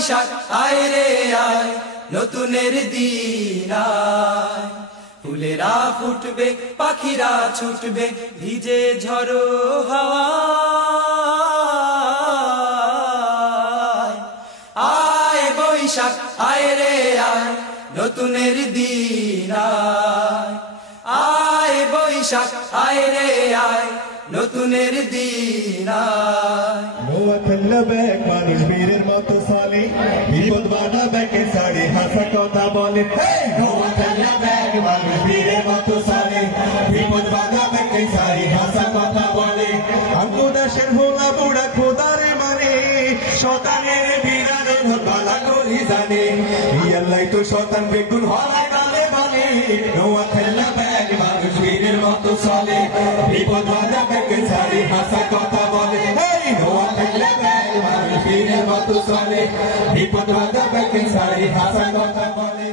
বৈশাখ আয় রে আয়, নতুনের দিন আয়। ফুলেরা ফুটবে, পাখিরা ছুটবে, ভিজে ঝড়ো হাওয়ায়। আয় বৈশাখ আয় রে আয়, নতুনের দিন আয়। আয় বৈশাখ আয় রে আয়, নতুনের দিন আয়। নোয়া খেললে ব্যাগ মানুষ বীরের মতো চলে, বিপদ বাধা ব্যাগের শাড়ি হাসা কথা বলে। নোয়া খেললে ব্যাগ মানুষ বীরের মতো চলে, বিপদ বাধা ব্যাগের শাড়ি হাসা কথা বলে। আমগো দেশের ভোলা বুড়া খোদারে মানে, শতানের বিরানের বালা করি জানে। ইয়াল্লাই তো শতান বেগুন হলাই গালে মানে। নোয়া খেললে ব্যাগ মানুষ বীরের মতো চলে, বিপদ বাধা ব্যাগের শাড়ি হাসা কথা বলে। নোয়া খেললে ব্যাগ মানুষ বীরের মতো চলে, বিপদ বাধা ব্যাগের শাড়ি হাসা কথা বলে।